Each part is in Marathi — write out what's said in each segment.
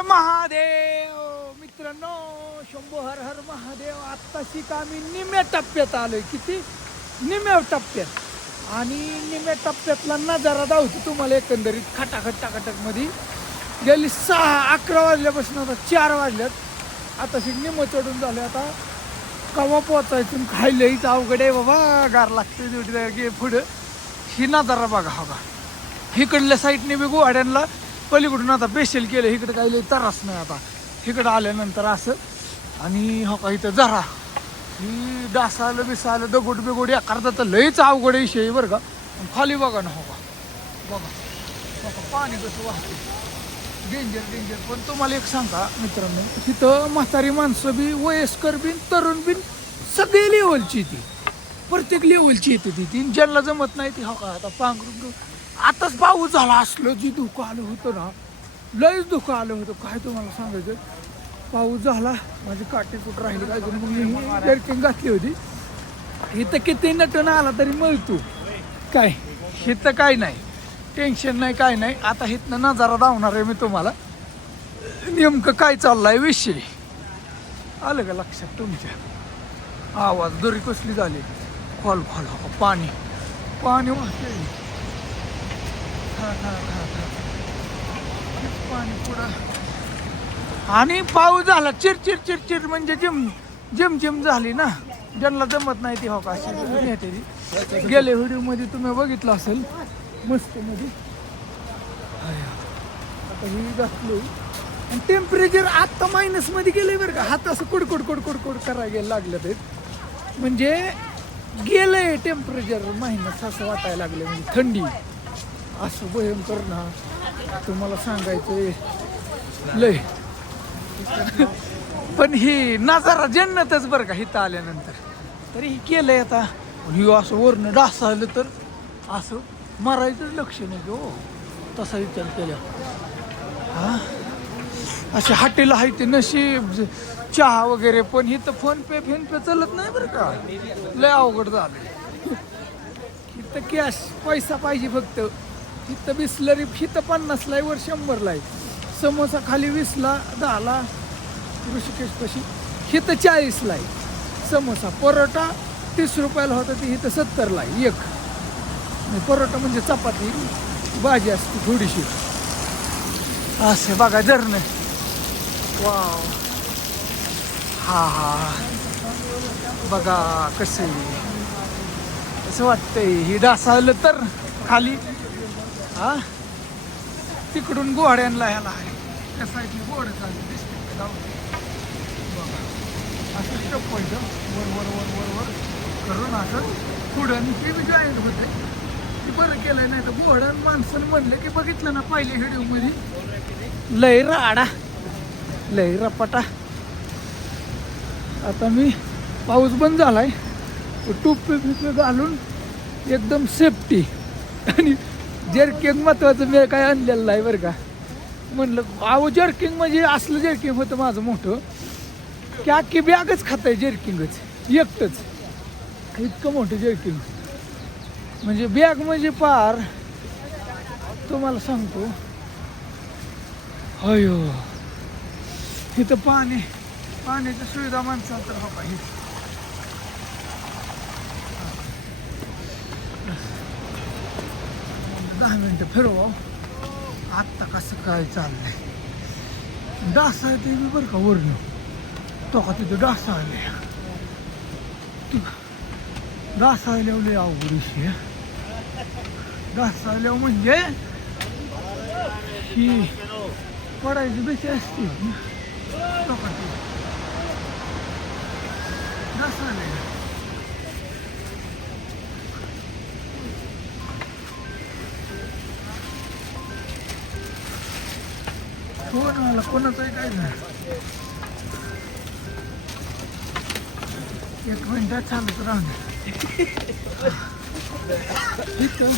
हर महादेव. मित्रांनो शंभू हर हर महादेव. आत्ताशी का आम्ही निम्या टप्प्यात आलोय? किती? निम्या टप्प्यात. आणि निम्या टप्प्यातला नजारा दावतो तुम्हाला एकंदरीत. खटाखट टाकाटकमध्ये. गेली सहा अकरा वाजल्यापासून आता चार वाजल्यात. आता निम चढून झालं. आता कवा पोचायचं आणि अवघड आहे बाबा. गार लागते ड्युटी गे पुढं. ही नजारा बघा हो इकडल्या साईडने बी गुवाड्यांना पलीकडून आता बेसेल केलं इकडे काही लई तरास नाही आता. इकडं आल्यानंतर असं. आणि हो का इथं जरा. ही डासालं बिसालं दगड बिगोड एखादा तर लईच अवघड आहे विषय बरं का. खाली बघा ना हो का. बघा. हो का पाणी कसं वाहते डेंजर डेंजर पण तुम्हाला एक सांगा मित्रांनो तिथं म्हातारी माणसं बी वयस्कर बिन तरुण बिन सगळे लेवलची ती प्रत्येक लेवलची येते ती. ती ज्यांना जमत नाही ती हो का आता पांघरून आताच पाऊस झाला असलं जी धुकं आलं होतं ना लयच धुकं आलं होतं. काय तुम्हाला सांगायचं? पाऊस झाला माझी काटे कुठं राहिली काय करून मग मी जर्किंग घातली होती. इथं किती नटून आला तरी मिळतो. काय? इथं काय नाही. टेन्शन नाही काय नाही. आता इथनं नजारा धावणार आहे मी तुम्हाला. नेमकं काय चाललंय विषय? आलं का लक्षात तुमच्या? आवाज दोरी कसली झाली? खोल खोल हो पाणी. पाणी वाहते पाणी पुढं आणि पाऊस झाला. चिरचिर चिरचिर म्हणजे जिम जिम जिम झाली ना. ज्यांना जमत नाही ती हो का अशी नेते गेले व्हिडिओमध्ये तुम्ही बघितलं असेल मस्त मध्ये. आता ही घातली. आणि टेम्परेचर आत्ता मायनसमध्ये गेले बरं का. हात असं कुडकुड कुडकुड कुड करायला गेलं लागलं ते. म्हणजे गेलंय टेम्परेचर मायनस असं वाटायला लागलं म्हणजे थंडी. असं भयंकर ना तुम्हाला सांगायचं लय. पण ही नजारा जन्नतच बरं का इथं आल्यानंतर. तरी ही केलंय आता. ही असं वरनं डास आलं तर असं मारायचं लक्ष नाही की हो. तसा विचार केला. हा? असे हॉटेल आहे ते नशीब चहा वगैरे पण इथं फोन पे फेन पे चालत नाही बरं का. लय अवघड झालं इथं कॅश पैसा पाहिजे फक्त. इथं बिसलरी इथं पन्नासला आहे वर शंभरला आहे समोसा खाली वीसला दहाला ऋषिकेश पशी. इथं चाळीसला आहे समोसा परोटा तीस रुपयाला होता ती इथं सत्तरला आहे एक. परोटा म्हणजे चपाती भाजी असते थोडीशी. असं बघा जर्न वाव. हा हा. बघा कसं असं कसं वाटतंय? ही डासावलं तर खाली. हा? तिकडून गोहड्यांना ह्याला आहे. त्या साईडने गोहडं चालू दिसते का जाऊ बघा. असं स्टप व्हायचं वर वर वर वर वर. करून असं पुढं आणि ते बी जॉईंट होते. ते बरं केलं नाही तर गोहडं माणसं म्हणलं की बघितलं ना पहिले व्हिडिओमध्ये लय राडा. लय रपाटा. आता मी पाऊस बंद झालाय. टोपी बिपी घालून एकदम सेफ्टी आणि जर्किंग महत्वाचं मी काय आणलेलं नाही बरं का. म्हणलं अहो जर्किंग म्हणजे असलं जर्किंग होतं माझं मोठं. की अख्खी बॅगच खात आहे जर्किंगच एकटंच. इतकं मोठं जर्किंग म्हणजे बॅग म्हणजे पार. तुम्हाला सांगतो. अयो. इथं पाणी पाण्याची सुविधा माणसाला तर हो दहा मिनटं फिरवा आत्ता कसं काय चाललंय? डास आहे ते बरं का वरण तो का तिथं डास आले डास आल्यावर लय अवघड विषय. डास आल्यावर म्हणजे ही पडायची बेची असते. तो का ती डास आले कोण आला? कोणाचंही काय नाही. एक मिनिटात चालत राहणार इथं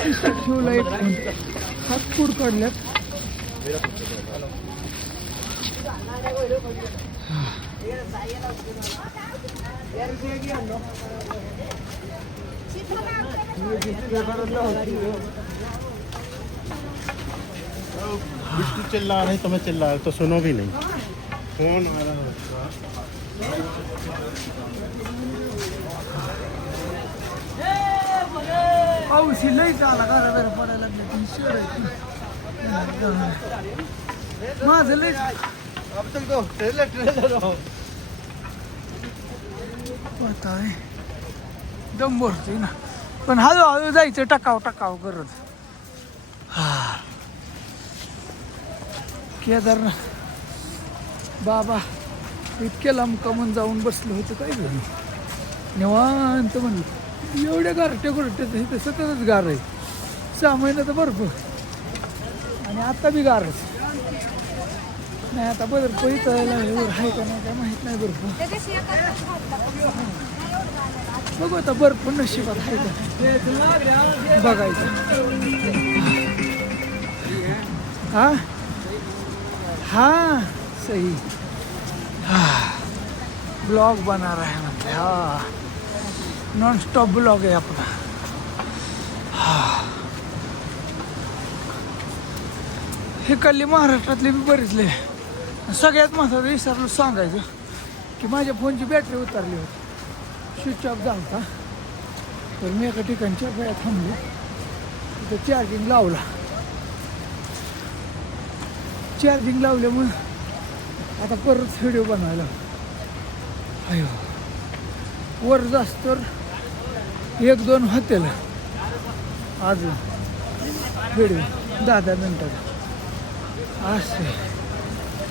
इथं ठेवला एक फोन हात फूड काढल्यात. बिट्टू चिल्ला रहा तो मैं चिल्ला रहा तो सुनो भी नहीं। फोन आ रहा है पाऊस लई झाला पडायला लागले. माझं लई अब तक तो ट्रेलर ट्रेलर हो। आता आहे दम भरतोय ना। पण हळूहळू जायचं टकाव टकाव करत. केदारनाथ बाबा इतके लांब कमून जाऊन बसलो होतं काय झालं निवांत म्हणलं. एवढ्या गारट्या गुरट्यात इथं सततच गार आहे. सहा महिन्यात बर्फ आणि आता बी गारच नाही आता बर्फ इथं एवढं आहे का नाही काय माहीत नाही बर्फ बघू आता बर्फ नशिबात आहे का. बघायचं. हा? हां सही हा. ब्लॉग बना रहा है मतलब हाँ. नॉन स्टॉप ब्लॉग आहे आपला हे कल्ली महाराष्ट्रातले बी बरेचले सगळ्यात महत्त्वाचं विसरलो सांगायचं की माझ्या फोनची बॅटरी उतरली होती. स्विच ऑफ झाला होता तर मी एका ठिकाणच्या वेळा थांबलो. तिथं चार्जिंग लावला. चार्जिंग लावल्यामुळे आता परत व्हिडिओ बनवायला. अयो. वर जास्त तर एक दोन होतील. अजून व्हिडिओ दहा दहा मिनटाचा असे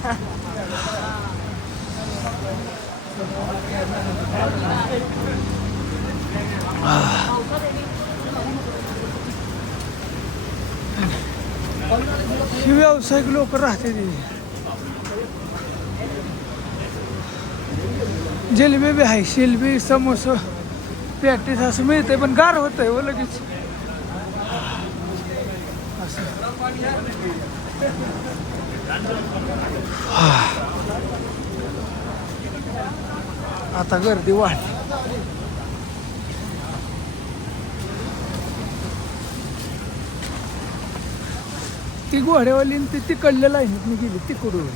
ही व्यावसायिक लोक राहते तिथे जिलेबी बी आहे शिलबी समोसा पॅटीस असं मिळतंय पण गार आहे हो लगेच. असं. आता गर्दी वाढली. ती घोड्यावाली आणि ती तिकडल्या लाईनीत मी गेली तिकडून.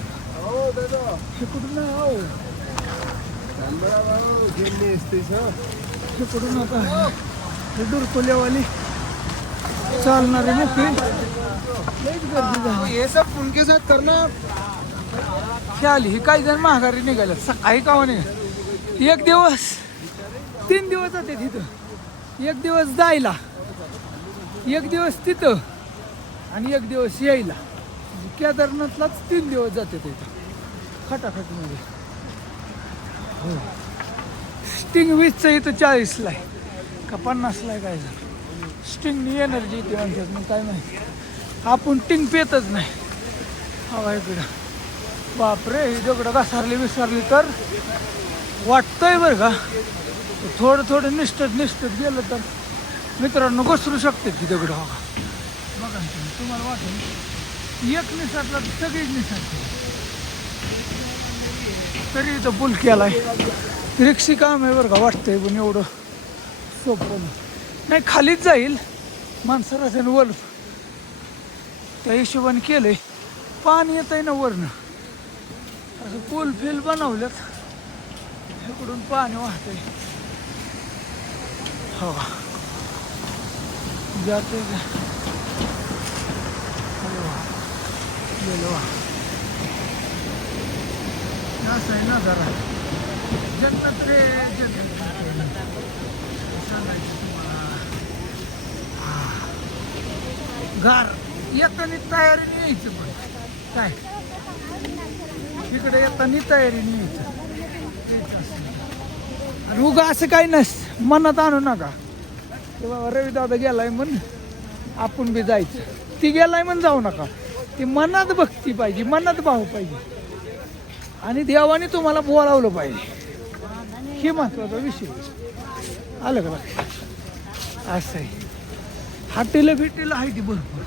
हो दादा. तिकडून हो. हा तिकडून आता हे दुरकोल्यावाली चालणारी मोकळी लईच गर्दी झाली. ये सब उनके साथ करना ही आली ही काही जण महागारी निघाल्या सकाळी का नाही? एक दिवस तीन दिवस जाते तिथं. एक दिवस जायला. एक दिवस तिथं. आणि एक दिवस यायला. केदारनाथलाच तीन दिवस जाते तिथं खटाखटमध्ये. हो. स्टिंग वीसचं इथं चाळीसला आहे. का पन्नासला आहे काय झालं? स्टिंगनी एनर्जी येते म्हणतात मग काय माहिती. आपण टिंग पेतच नाही. हवा इकडं. बापरे ही दगडं घसारली विसरली तर वाटतंय बरं का. थोडं थोडं निष्ठत निष्ठत गेलं तर मित्रांनो घसरू शकते ती दगडं बघा बघा तुम्हाला वाटेल. एक निसटला तर सगळीच निसटते तरी इथं पूल केलाय. रिक्षी काम आहे बरं का वाटतंय पण एवढं सोपं नाही. खालीच जाईल. माणसं असेल वर. त्या हिशोबाने केलंय. पाणी येत आहे ना वरनं. असं पूल फिल बनवल्यात. इकडून पाणी वाहतंय. हो. जाते गेलो असं आहे ना जरा. जन्मत रे जन्नत. सांगायचं तुम्हाला हा. येताना तयारीने यायचं पण. काय? तिकडे येताना तयारीने यायचं. असं. आणि उगा असं काही नस मनात आणू नका. ते बाबा रवी दादा गेलाय म्हण आपण बी जायचं. ती गेलाय म्हण जाऊ नका. ती मनात भक्ती पाहिजे मनात भाव पाहिजे. आणि देवाने तुम्हाला बोलावलं पाहिजे. हे महत्त्वाचा विषय आलं का लक्षात? असं आहे. हाटेला बिटेला आहे ती भरपूर.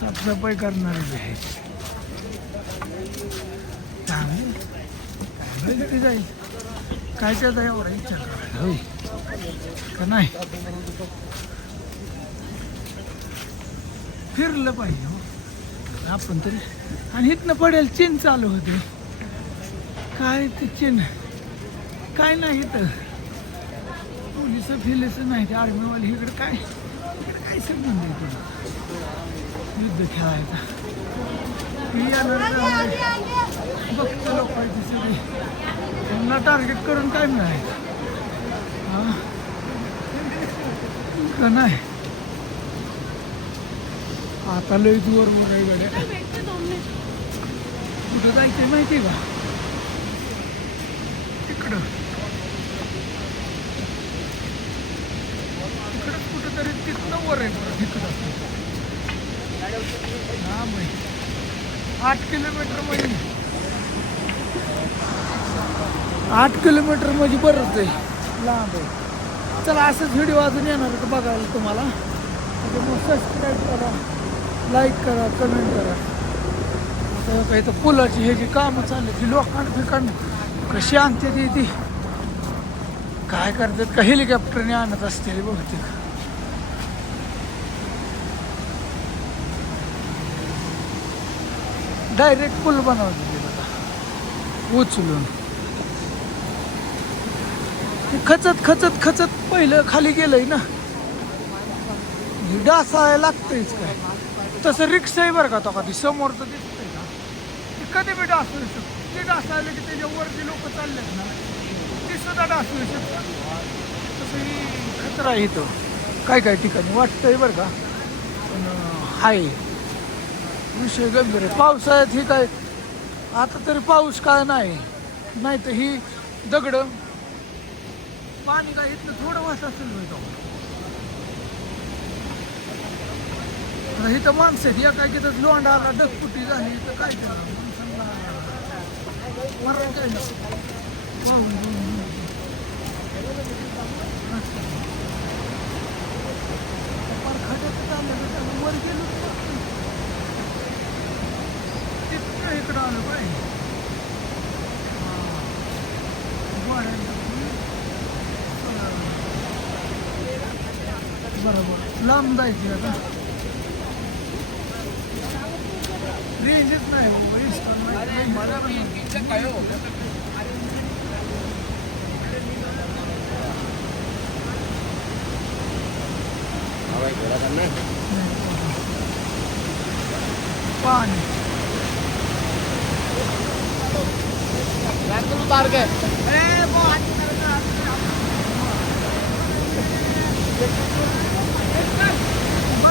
साफसफाई करणारे बी आहेत. चांगली. जाईल काय त्याचा एवढा विचार करायला होय. का नाही? फिरलं पाहिजे हो. आपण तरी. आणि इथनं पडेल चीन चालू होते. काय ते चीन? काय नाही इथं. पोलीस फिलिस नाही ते आर्मीवाले इकडे काय? इकडे काय संबंध आहे तुला? युद्ध खेळायचा. हे. बघतो लोकांची सगळी. टार्गेट करून काय मिळायचं हा? का नाही? आता लय दूर आहे गड्या. कुठं जायचं माहिती आहे का? तिकडं. तिकडं कुठं तरी तिथनं वर आहे बरं तिकडं. लांब आहे आठ किलोमीटरमध्ये आठ किलोमीटर म्हणजे बरंच आहे. लांब आहे. चला असंच व्हिडिओ अजून येणार का बघायला तुम्हाला. त्याच्यामुळे सबस्क्राईब करा लाईक करा कमेंट करा. आता काही तर पुलाची हे जी कामं चालली ती लोकांना फिकाण कशी आणते ती ती. काय करतात का हेलिकॉप्टरने आणत असते बहुतेक. डायरेक्ट पूल बनवते ते बघा. उचलून. खचत खचत खचत पहिलं खाली गेलंय ना. हे डासायला लागतंयच काय. तसं रिक्षा आहे बरं का तो कधी समोर तर दिसतंय ना ते कधी बी डासू शकतो. ते डासायला की त्याच्या वरती लोक चाललेत ना. ते सुद्धा डासू शकतात. तसं ही खतरा आहे इथं. काय काय ठिकाणी वाटतंय बरं का. पण आहे विषय गंभीर आहे. पावसाळ्यात ही काय आता तरी पाऊस काय नाही? नाही तर ही दगडं पाणी काय इथलं थोडं वास असेल माहिती आता इथं माणसं आहेत या काय तिथं लोंड आला डगपुटी झाली इथं काय करणार माणसांना मरण काय नाही वाहून जाऊन गेलं. असं. पार खड्यात चाललं तर त्याला वर गेलो तिथं इकडं आलं पाहिजे बरोबर लांब जायची आता रेंजच नाही मला पण दगडं कशी केली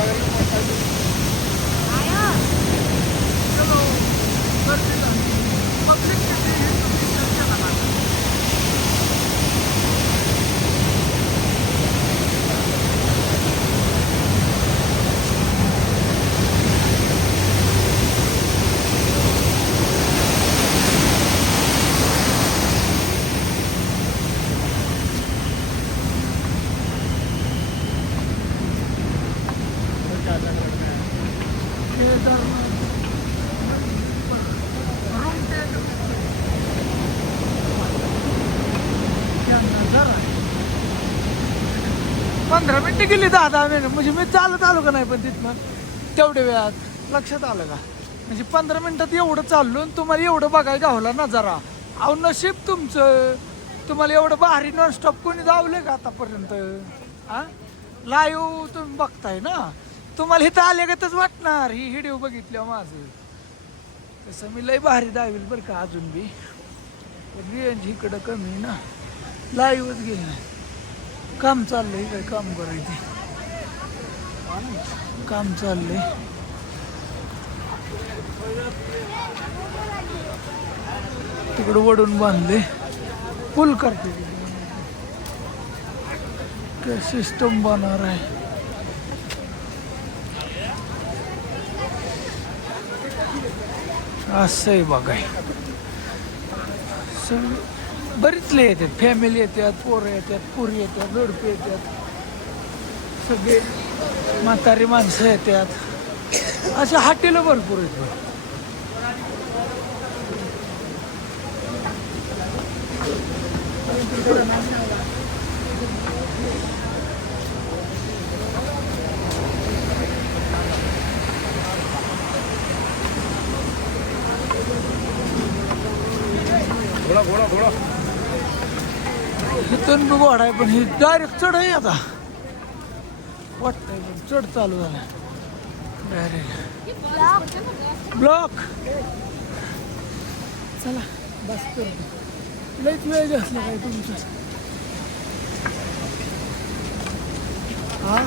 दगडं पहिलीच दिसली. Giant होती, परत टाकली. हे काय केलं? काढलं पुन्हा. चलो, गर्दी झाली. पब्लिक किती हे तुम्ही चर्चा करा. पंधरा मिनटं गेली दहा दहा मिनिटं. म्हणजे मी चालत आलो का नाही पण तिथनं? तेवढ्या वेळात लक्षात आलं का? म्हणजे पंधरा मिनिटात एवढं चाललो तुम्हाला एवढं बघायला गावला ना जरा. अहो नशीब तुमचं. तुम्हाला एवढं भारी नॉनस्टॉप कोणी जावलं का आतापर्यंत? हा लाईव्ह तुम्ही बघताय ना? तुम्हाला इथं आले का वाटणार. ही व्हिडिओ बघितल्या माझं. तसं मी लय भारी दावेल बरं का अजून बी. पण रेंज इकडं कमी आहे ना. लाईव्हच गेलं काम चाललंय काय काम करायचे काम चाललंय. तिकडं वडून बांधले. पुल करते. काय सिस्टम बनणार आहे? असं आहे बघाय सगळं बरीचले येतात. फॅमिली येतात पोरं येतात पुरी येतात जोडपे येतात. सगळे म्हातारी माणसं येतात. अशा हॉटेलं भरपूर येतात घोडा घोडा घोडा. इथून बी गोड आहे पण ही डायरेक्ट चढ आहे आता. वाटतंय पण चढ चालू झाला डायरेक्ट ब्लॉक चला बस करतो लईच वेळ घेतला काय तुमचं? हा?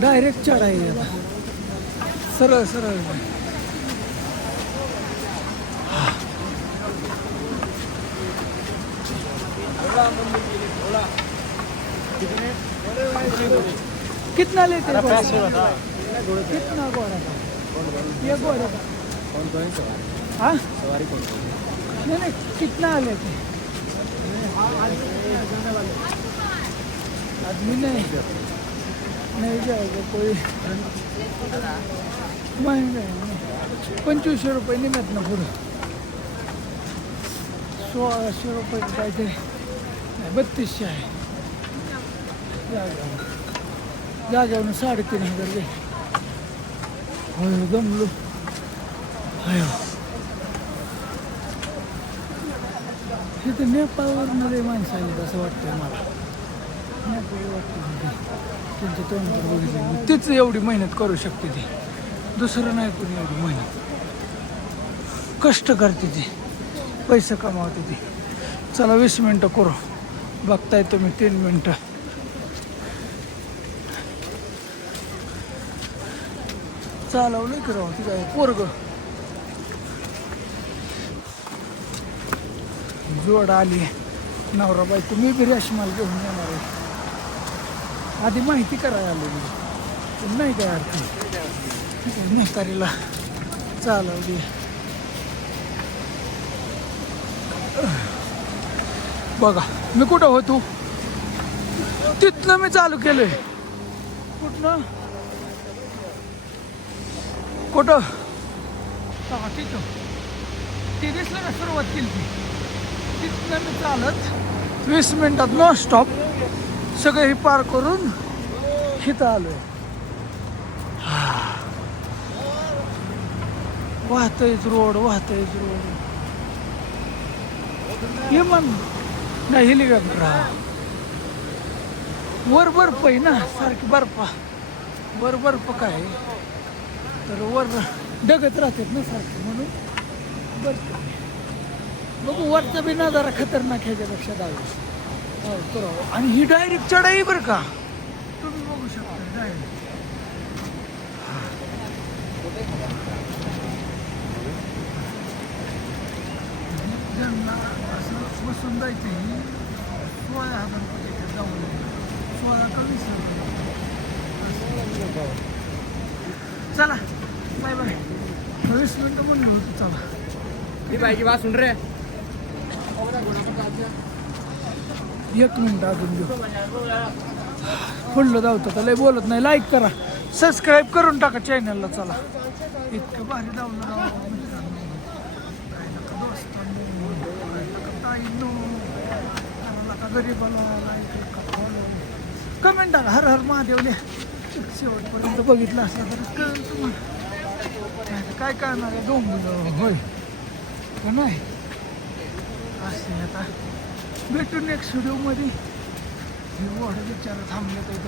डायरेक्ट चढ आहे आता. सरळ सरळ. कितना लेते हैं घोड़े का? कितना घोड़ा का ये घोड़े का हाँ? नहीं नहीं कितना लेते? आदमी नहीं। नहीं जाएगा कोई। महंगा. पंचवीसशे रुपये निघत ना पुढं सोळाशे रुपये नाही बत्तीसशे आहे जागेवर जागेवरून साडेतीन हजार घे. होय जमलो अयो हो. तिथे नेपाळवरून लय माणसं आली असं वाटतंय मला. नेपाळ वाटतं तिथे. त्यांच्या बघितलं तीच एवढी मेहनत करू शकते ती. दुसरं नाही कोणी एवढी मेहनत. कष्ट करते ती. पैसे कमावते ती. चला वीस मिनटं करू. बघताय तुम्ही तीन मिनटं. चालवलं की राव ती आहे पोरग. जोड आली. नवरा बाई मी बी रेशमाल घेऊन येणार आहे. आधी माहिती करायला आलो मी. पण नाही काय अर्थ म्हातारीला चालवली. बघा मी कुठं होतो? तिथनं मी चालू केलंय. कुठनं? कुठं तिथं ते दिसलं ना सुरुवात केली ती तिथनं मी चालत वीस मिनिटात नो? स्टॉप सगळे हे पार करून इथं आलोय. वाहतयच रोड वाहतयच रोड. हे मन. नाही हेलिकॉप्टर वर बर्फ आहे ना? सारखी बर्फा. वर बर्फ काय? तर वर डगत राहतात ना सारखे म्हणून. बरं. बघू वरचा बी नजारा खतरनाक ह्याच्यापेक्षा लक्षात हो तर आणि ही डायरेक्ट चढाई बरं का? तुम्ही बघू शकता डायरेक्ट ज्यांना असं बसून जायचं ही सोळा हजार रुपये जाऊन सोळा का चला. Bye bye. वीस मिनटं म्हणलं होतं चला. ही बात सुन रे. एक मिनिट अजून घेऊ. पुढलं धावतं तर लय बोलत नाही. लाईक करा. सबस्क्राईब करून टाका चॅनलला चला. इतकं भारी धावलं गरीबाला. कमेंट आला. हर हर महादेव लिहा शेवटपर्यंत बघितलं असलं तर कळेल तुम्हाला नाही काय कळणार आहे? डोंबलं होय. का नाही? असे आता. भेटून नेक्स्ट व्हिडिओमध्ये हे वाढ विचार थांबले तर